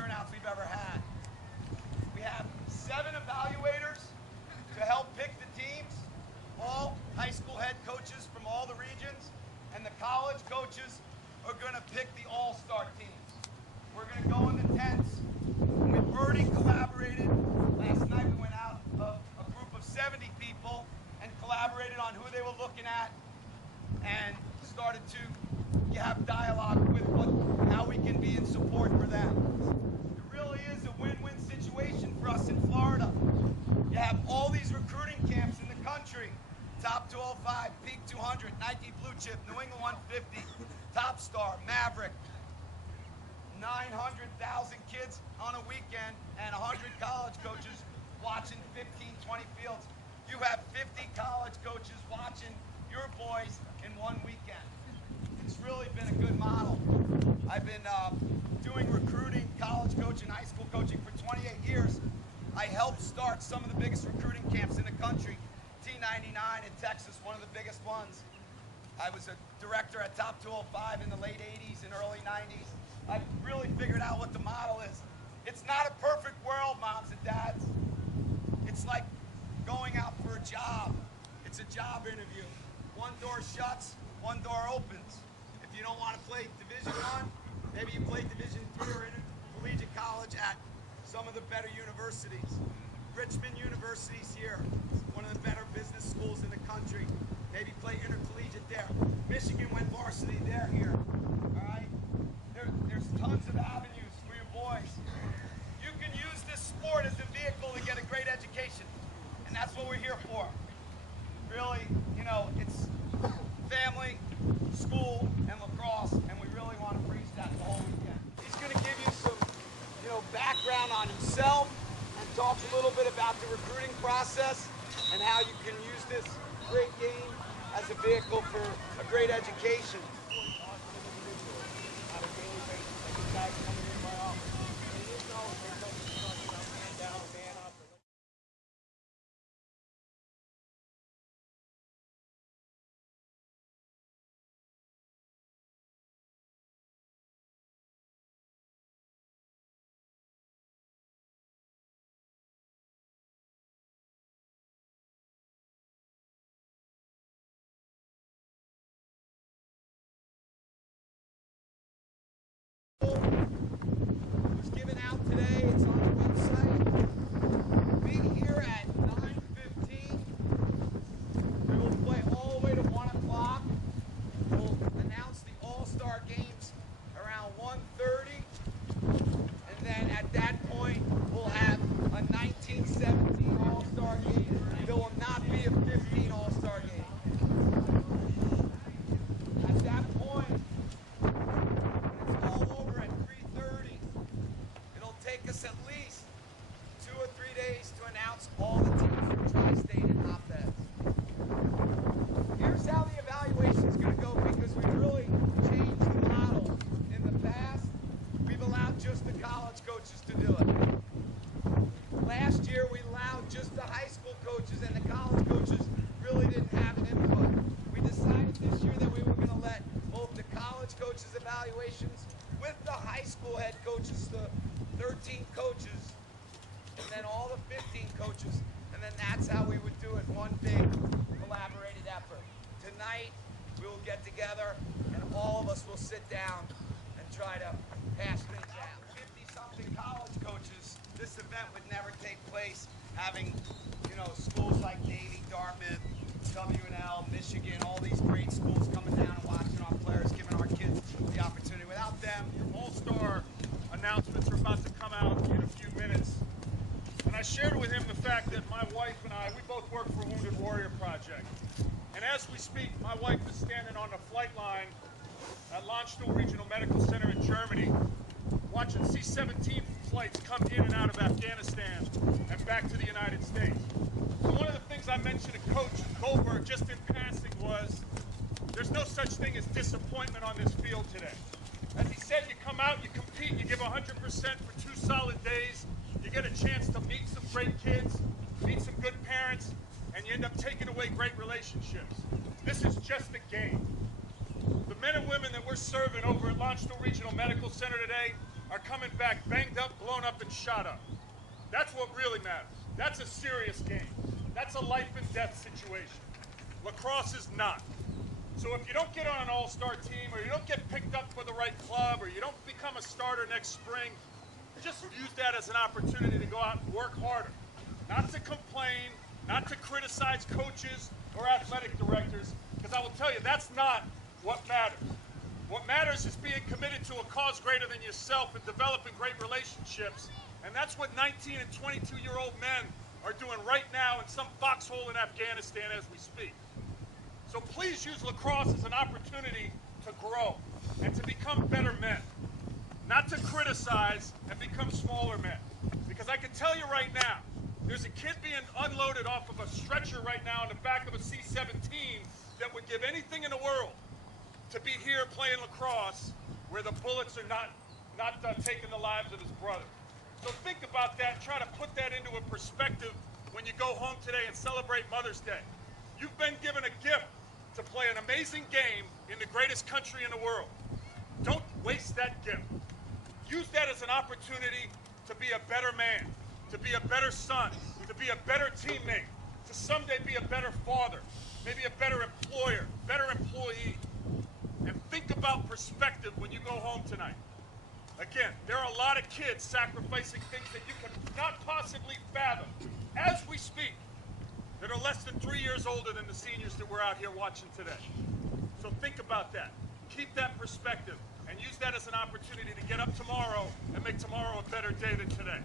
turnouts we've ever had. We have 7 evaluators to help pick the teams, all high school head coaches from all the regions, and the college coaches are going to pick the all-star teams. We're going to go in the tents. We've already collaborated. Last night we went out of a group of 70 people and collaborated on who they were looking at and started to have dialogue with how we can be in support for them. It really is a win-win situation for us in Florida. You have all these recruiting camps in the country. Top 205, Peak 200, Nike Blue Chip, New England 150, Top Star, Maverick. 900,000 kids on a weekend and 100 college coaches watching 15, 20 fields. You have 50 college coaches watching your boys in one weekend. It's really been a good model. I've been doing recruiting, college coaching, high school coaching for 28 years. I helped start some of the biggest recruiting camps in the country. T99 in Texas, one of the biggest ones. I was a director at Top 205 in the late 80s and early 90s. I really figured out what the model is. It's not a perfect world, moms and dads. It's like going out for a job. It's a job interview. One door shuts, one door opens. If you don't want to play Division I, maybe you play Division III or intercollegiate college at some of the better universities. Richmond University's here, one of the better business schools in the country. Maybe play intercollegiate there. Michigan went varsity, they're here. All right? There's tons of avenues for your boys. You can use this sport as a vehicle to get a great education, and that's what we're here for. Really, you know, it's family, school, and lacrosse, and we really want to preach that the whole weekend. He's going to give you some, background on himself and talk a little bit about the recruiting process and how you can use this great game as a vehicle for a great education. On a daily basis, I get guys coming in my office. And you know, they tell me, man down, man up. Was given out today. It's on the website. Be here at 9:15. We will play all the way to 1 o'clock. We'll announce the All-Star games around 1:30. And then at that point, we'll have a 1917 All-Star game. There will not be a 15 All-Star game. At that point, take us at least 2 or 3 days to announce all the teams from Tri-State and hotbeds. Here's how the evaluation is going to go, because we've really changed the model. In the past, we've allowed just the college coaches to do it. Last year, we allowed just the high school coaches, and the college coaches really didn't have an input. We decided this year that we were going to let both the college coaches' evaluations with the high school head coaches, the 13 coaches, and then all the 15 coaches, and then that's how we would do it, one big collaborated effort. Tonight, we will get together, and all of us will sit down and try to hash things out. 50-something college coaches, this event would never take place having, schools like Navy, Dartmouth, W&L, Michigan, all these great schools coming down and watching our players, giving our kids the opportunity. Without them, All-Star announcements are about to come out in a few minutes. And I shared with him the fact that my wife and I, we both work for Wounded Warrior Project. And as we speak, my wife is standing on the flight line at Landstuhl Regional Medical Center in Germany, watching C-17 flights come in and out of Afghanistan and back to the United States. So one of the things I mentioned to Coach Goldberg just in passing was, there's no such thing as disappointment on this field today. As he said, you come out, you compete, you give 100% for 2 solid days, you get a chance to meet some great kids, meet some good parents, and you end up taking away great relationships. This is just a game. The men and women that we're serving over at Landstuhl Regional Medical Center today, are coming back banged up, blown up, and shot up. That's what really matters. That's a serious game. That's a life and death situation. Lacrosse is not. So if you don't get on an all-star team, or you don't get picked up for the right club, or you don't become a starter next spring, just use that as an opportunity to go out and work harder. Not to complain, not to criticize coaches or athletic directors, because I will tell you, that's not what matters. What matters is being committed to a cause greater than yourself and developing great relationships. And that's what 19 and 22-year-old men are doing right now in some foxhole in Afghanistan as we speak. So please use lacrosse as an opportunity to grow and to become better men. Not to criticize and become smaller men. Because I can tell you right now, there's a kid being unloaded off of a stretcher right now in the back of a C-17 that would give anything in the world to be here playing lacrosse where the bullets are not taking the lives of his brother. So think about that, try to put that into a perspective when you go home today and celebrate Mother's Day. You've been given a gift to play an amazing game in the greatest country in the world. Don't waste that gift. Use that as an opportunity to be a better man, to be a better son, to be a better teammate, to someday be a better father, maybe a better employer, better employee. And think about perspective when you go home tonight. Again, there are a lot of kids sacrificing things that you cannot possibly fathom as we speak that are less than 3 years older than the seniors that we're out here watching today. So think about that. Keep that perspective and use that as an opportunity to get up tomorrow and make tomorrow a better day than today.